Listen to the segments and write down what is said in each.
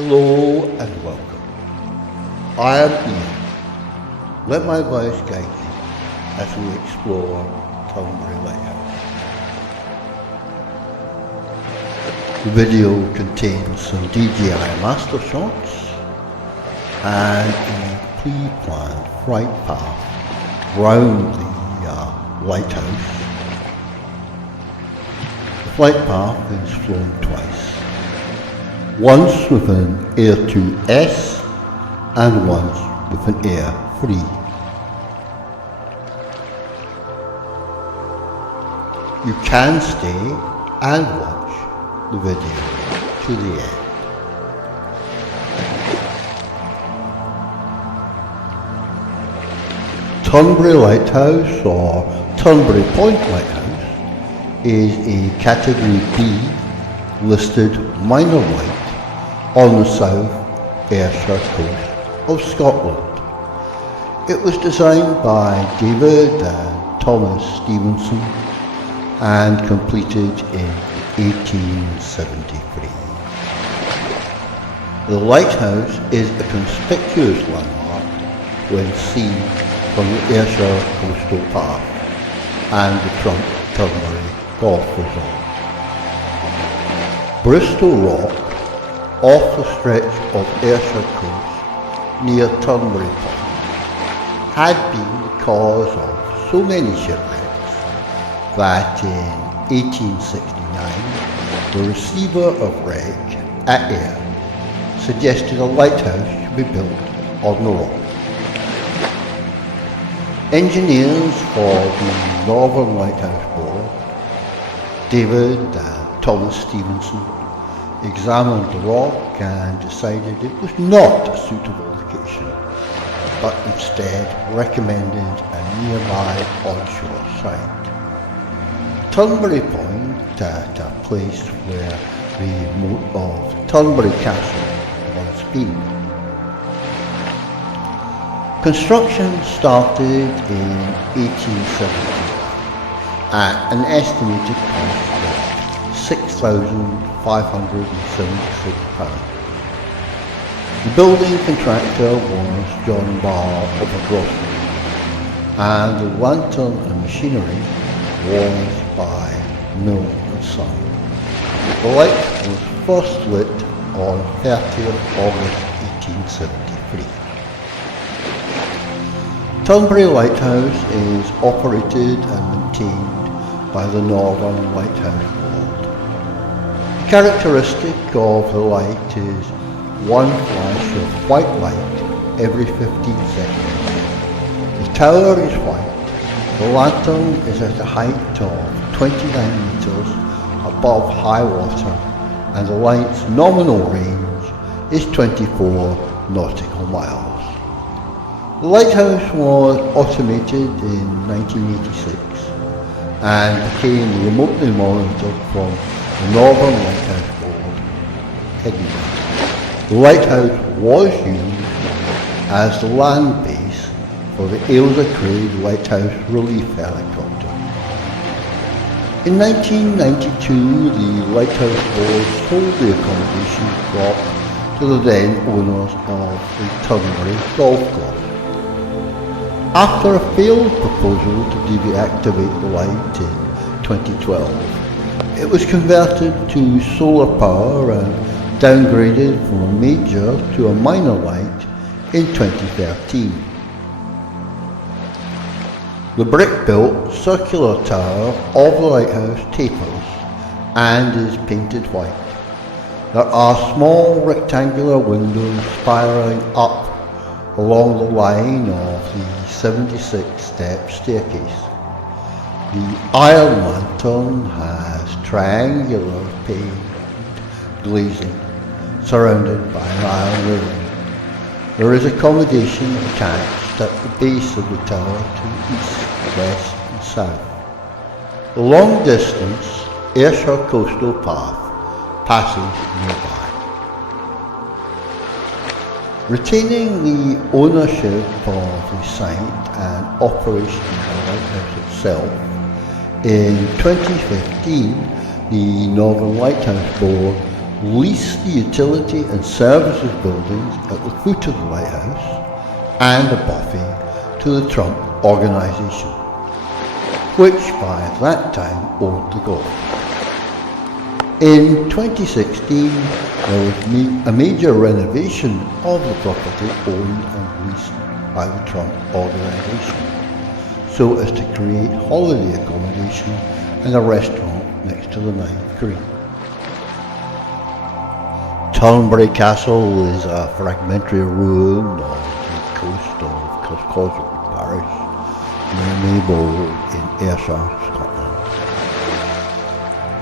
Hello and welcome. I am Ian. Let my voice guide you as we explore Turnberry Lighthouse. The video contains some DJI master shots and a pre-planned flight path round the lighthouse. The flight path is flown twice. Once with an Air2s and once with an Air3. You can stay and watch the video to the end. Turnberry Lighthouse or Turnberry Point Lighthouse is a Category B listed minor light on the south Ayrshire coast of Scotland. It was designed by David and Thomas Stevenson and completed in 1873. The lighthouse is a conspicuous landmark when seen from the Ayrshire coastal path and the Trump Turnberry Golf Resort. Bristol Rock, off the stretch of Ayrshire coast near Turnberry Point, had been the cause of so many shipwrecks that in 1869 the receiver of wreck at Ayr suggested a lighthouse should be built on the rock. Engineers for the Northern Lighthouse Board, David and Thomas Stevenson, examined the rock and decided it was not a suitable location, but instead recommended a nearby onshore site. Turnberry Point, at a place where the moat of Turnberry Castle once been. Construction started in 1870 at an estimated cost of £6,576. The building contractor was John Barr of Aggroston, and the lantern and machinery was by Mill and Son. The light was first lit on 30th August 1873. Turnberry Lighthouse is operated and maintained by the Northern Lighthouse Board. The characteristic of the light is one flash of white light every 15 seconds. The tower is white. The lantern is at a height of 29 metres above high water, and the light's nominal range is 24 nautical miles. The lighthouse was automated in 1986 and became remotely monitored from the Northern Lighthouse Board, Edinburgh. The lighthouse was used as the land base for the Ailsa Craig Lighthouse Relief Helicopter. In 1992, the Lighthouse Board sold the accommodation block to the then owners of the Turnberry Golf Course. After a failed proposal to deactivate the light in 2012, it was converted to solar power and downgraded from a major to a minor light in 2013. The brick-built circular tower of the lighthouse tapers and is painted white. There are small rectangular windows spiralling up along the line of the 76-step staircase. The iron lantern has triangular paned glazing surrounded by an iron railing. There is accommodation attached at the base of the tower to the east, west and south. The long distance Ayrshire coastal path passes nearby. Retaining the ownership of the site and operation of the lighthouse itself, in 2015 the Northern Lighthouse Board leased the utility and services buildings at the foot of the lighthouse and a buffet to the Trump organisation, which by that time owned the golf. In 2016, there was a major renovation of the property owned and leased by the Trump organisation, so as to create holiday accommodation and a restaurant next to the ninth green. Turnberry Castle is a fragmentary ruin on the coast of Coswell Parish, near Maybole in Ayrshire, Scotland.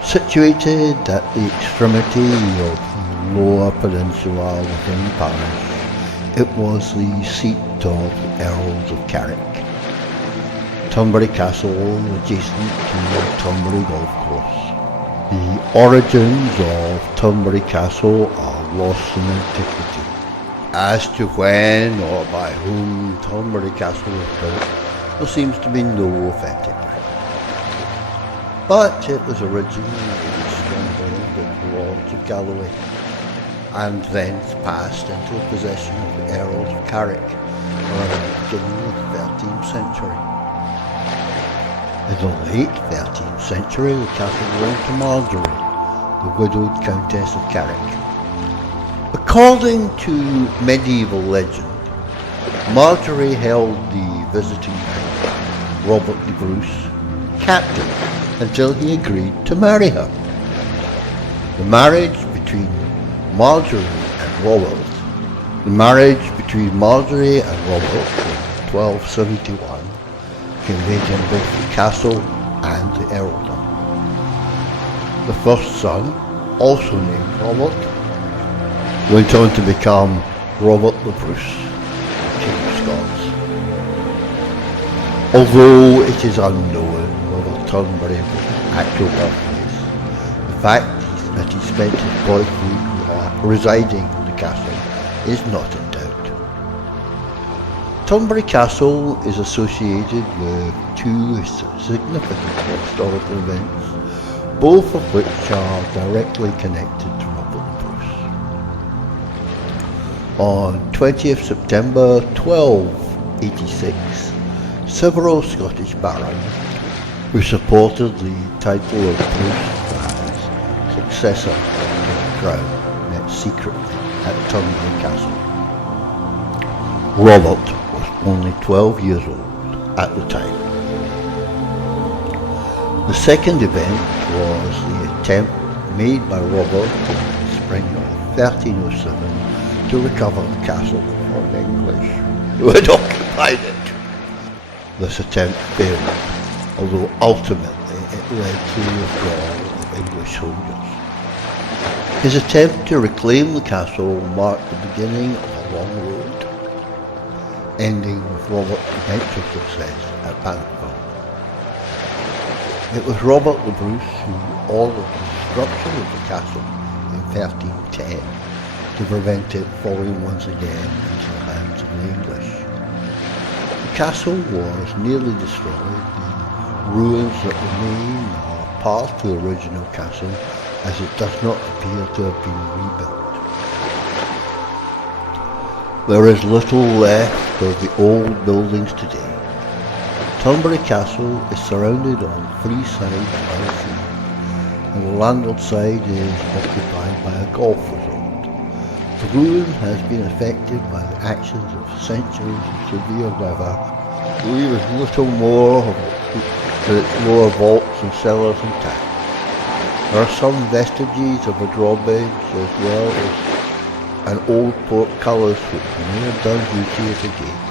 Situated at the extremity of the lower peninsula within the parish, it was the seat of the Earls of Carrick. Turnberry Castle adjacent to the Turnberry Golf Course. The origins of Turnberry Castle are lost in antiquity. As to when or by whom Turnberry Castle was built, there seems to be no authentic record. But it was originally a stronghold of the Lords of Galloway, and thence passed into the possession of the Earls of Carrick around the beginning of the 13th century. In the late 13th century, the castle belonged to Marjorie, the widowed Countess of Carrick. According to medieval legend, Marjorie held the visiting knight, Robert the Bruce, captive until he agreed to marry her. The marriage between Marjorie and Robert in 1271 conveyed him both the castle and the earldom. The first son, also named Robert, went on to become Robert the Bruce, King of Scots. Although it is unknown whether Turnberry was his actual birthplace, the fact that he spent his boyhood residing in the castle is not in doubt. Turnberry Castle is associated with two significant historical events, both of which are directly connected to Robert the Bruce. On 20th September 1286, several Scottish barons who supported the title of Bruce as successor to the crown met secretly at Turnberry Castle. Robert was only 12 years old at the time. The second event was the attempt made by Robert in the spring of 1307 to recover the castle from the English who had occupied it. This attempt failed, although ultimately it led to the withdrawal of English soldiers. His attempt to reclaim the castle marked the beginning of a long road, ending with Robert's eventual success at Bannockburn. It was Robert the Bruce who ordered the destruction of the castle in 1310 to prevent it falling once again into the hands of the English. The castle was nearly destroyed. The ruins that remain are part of the original castle, as it does not appear to have been rebuilt. There is little left of the old buildings today. Turnberry Castle is surrounded on three sides by the sea, and the landward side is occupied by a golf resort. The ruin has been affected by the actions of centuries of severe weather, leaving little more of its lower vaults and cellars intact. There are some vestiges of a drawbridge as well as an old portcullis which may have done duty as a gate.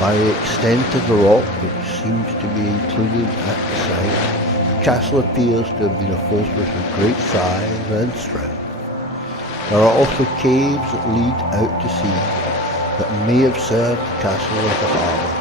By the extent of the rock which seems to be included at the site, the castle appears to have been a fortress of great size and strength. There are also caves that lead out to sea that may have served the castle as a harbour.